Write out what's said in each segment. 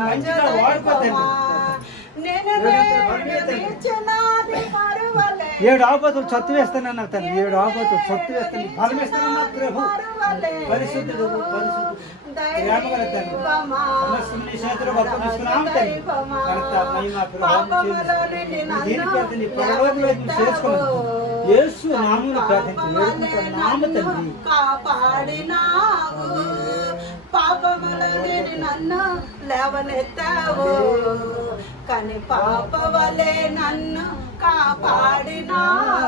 మంచిగా వాడుకోతండి. ఏడు ఆపతులు చత్తు వేస్తానన్నా తను ఏడు ఆపతులు చత్తు వేస్తాను బలం ప్రభు. పరిశుద్ధుడు పరిశుద్ధుడు. దీని చేర్చుకున్నాను యేసు ప్రార్థించి నామ తండ్రి కాపాడినావు పాపముల నన్ను లేవనెత్తావు కానీ పాప వలె నన్ను కాపాడినావు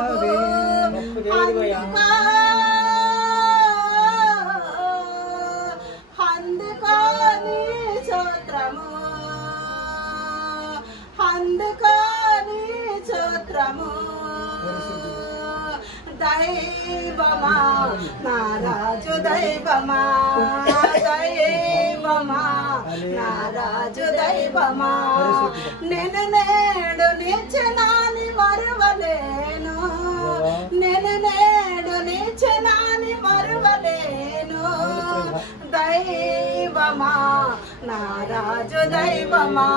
స్తోత్రము అందుకో నీ స్తోత్రము దైవమా నా రాజు దైవమా దైవమా నా రాజు దైవమా. నేను నేడు నిచ్చనాని మరువలేను. నేను నేడు నిచ్చనాని మరువలేను. దైవమా నా రాజు దైవమా?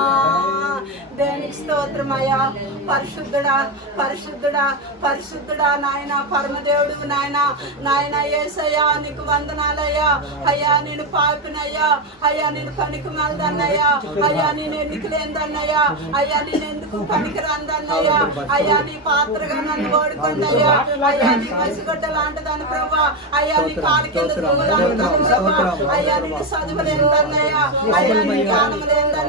దేనికి స్తోత్రమయ్యా పరిశుద్ధుడా పరిశుద్ధుడా పరిశుద్ధుడా నాయన పరమదేవుడు నాయన నాయన ఏసయ్యా నీకు వందనాలయ్యా. అయ్యా నేను పాపినయ్యా. అయ్యా నేను పనికి మల్దన్నయ్యా అయ్యా నేను ఎందుకు లేదన్నయ్యా అయ్యా నేను ఎందుకు పనికి రందన్నయ్యా అయ్యా నీ పాత్రగా నన్ను ఓడుకుందయ్యా అయ్యా నీ పసిగొడ్డ లాంటిదని ప్రభా అయ్యా నీ కాలు కింద అయ్యా నేను చదువులేదన్నయ్యా అయ్యా నీ జ్ఞానం లేదన్నయ్యా అయ్యా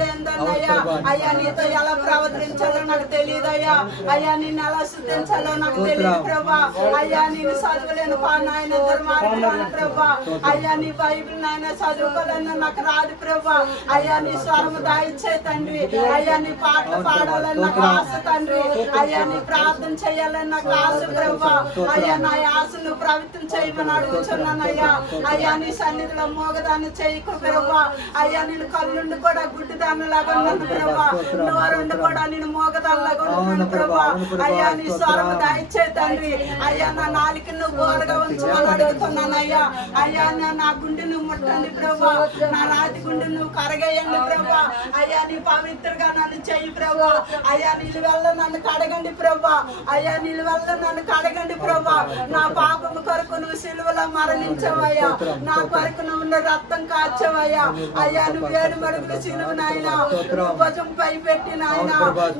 లేదన్నయ్యా. అయ్యా నీతో ఎలా ప్రవర్తించాలో నాకు తెలియదయ్యా. అయ్యా నిన్ను ఎలా శుద్ధించాలో నాకు తెలియదు ప్రభా. అయ్యా నేను చదవలేను పా నాయన దుర్మార్గులను ప్రభా. అయ్యా నీ బైబిల్ నాయన చదువుకోవాలన్నా నాకు రాదు ప్రభా. అయ్యా నీ స్వరము దాయిచ్చే తండ్రి. అయ్యా నీ పాటలు పాడాలని నాకు ఆశ తండ్రి. అయ్యా నీ ప్రార్థన చేయాలని నాకు ఆశ ప్రభా. అయ్యా నా ఆశను ప్రవృత్తం చేయమని అడుగుతున్నానయ్యా అయ్యా నీ సన్నిధిలో మోగదాన్ని చేయకు ప్రభా. అయ్యా నేను కళ్ళుండి కూడా గుడ్డిదాన్ని లాగా ఉన్నాను ప్రభా. నోరుండి కూడా నేను మోగదానిలాగా ఉన్నాను ప్రభా. అయ్యా నీ స్వరము దాయిచ్చే తండ్రి. అయ్యా నా నాలుక నువ్వు గోరగా ఉంచమని అడుగుతున్నానయ్యా అయ్యా. నా నా గుండె నువ్వు ముట్టండి ప్రభా. నా రాతి గుండె నువ్వు కరగేయండి ప్రభా. అయ్యా నీ పవిత్రగా నన్ను చెయ్యి ప్రభా. అయ్యా నీళ్ళు వల్ల నన్ను కడగండి ప్రభా. అయ్యా నీళ్ళు వల్ల నన్ను కడగండి ప్రభా. నా పాపం కొరకు నువ్వు సిలువలో మరణించవయ్యా. నా కొరకు నువ్వు ఉన్న రక్తం కాచవయ్యా. అయ్యా నువ్వు ఏడు మడుగులు సిలువ నాయన భుజం పై పెట్టి నాయన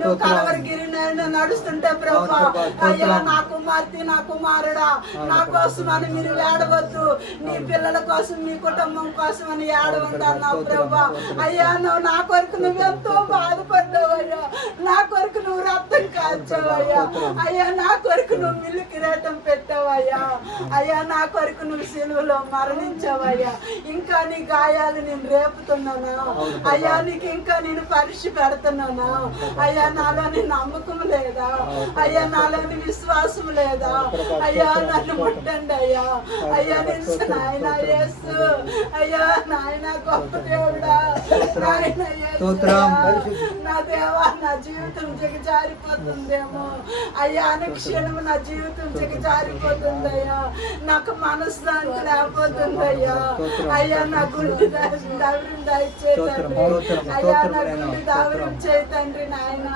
నువ్వు కలవరగిరి నాయన నడుస్తుంటే ప్రభా. అయ్యా నా కుమార్తె నా కుమారుడా నా కోసం అని మీరు ఏడవద్దు. నీ పిల్లల కోసం మీ కుటుంబం కోసం అని ఏడవద్దన్నావు ప్రభా అయ్యా నువ్వు నా కొరకు నువ్వెంతో నువ్వు అయ్యా నా కొరకు నువ్వు మిల్లు కిరీటం పెట్టావయ్యా. అయ్యా నా కొరకు నువ్వు సిలువలో మరణించావయ్యా. ఇంకా నీ గాయాలు నేను రేపుతున్నానా? అయ్యా నీకు ఇంకా నేను పరీక్ష పెడుతున్నానా? అయ్యా నాలోని నమ్మకం లేదా? అయ్యా నాలోని విశ్వాసం లేదా? అయ్యా నన్ను ముట్టండి అయ్యా. అయ్యా నేను నాయన యేసు. అయ్యా నాయన గొప్ప దేవుడా. నాయన. నా దేవా నా జీవితం దిగజారిపోతుందేమో అయ్యా అనుక్షణం నా జీవితం దిగజారిపోతుందయ్యా నాకు మనశ్శాంతి లేకపోతుందయ్యా. అయ్యా నా గుండె దావిరం దయచేతండి స్తోత్రం, అయ్యా నా గుండె. దావిరం చేతండ్రి నాయన.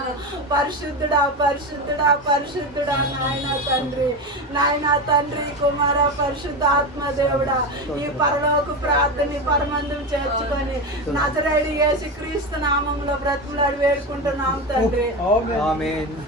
పరిశుద్ధుడా పరిశుద్ధుడా పరిశుద్ధుడా నాయన తండ్రి. నాయన తండ్రి కుమార పరిశుద్ధ ఆత్మదేవుడా ఈ పరలోక ప్రార్థన పరమందం చేర్చుకొని నజరేడి వేసి క్రీస్తు నామంలో బ్రతుకులాడి వేడుకుంటున్నాం తండ్రి. ఆమేన్.